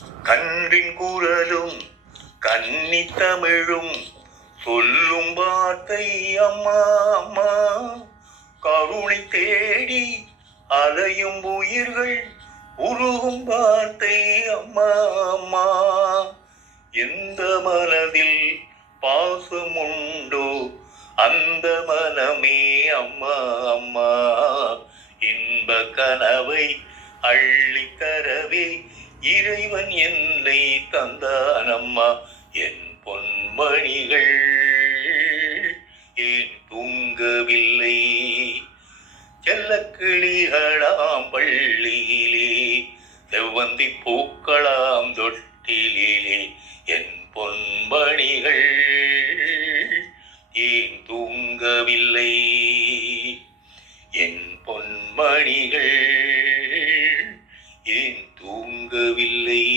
கன்றின் குரலும் கன்னி தமிழும் சொல்லும் வார்த்தை அம்மா அம்மா. கருணை தேடி அலையும் உயிர்கள் உருகும் வார்த்தை அம்மா அம்மா. எந்த மனதில் பாசம் உண்டோ அந்த மனமே அம்மா அம்மா. இன்ப கனவை அள்ளித்தரவே இறைவன் என்னை தந்தான் அம்மா. என் பொன்மணிகள் ஏன் தூங்கவில்லை? செல்லக்கிளிகளாம் பள்ளியிலே, செவ்வந்தி பூக்களாம் தொட்டிலே, என் பொன்மணிகள் ஏன் தூங்கவில்லை? என் பொன்மணிகள் ஏன் தூங்கவில்லை?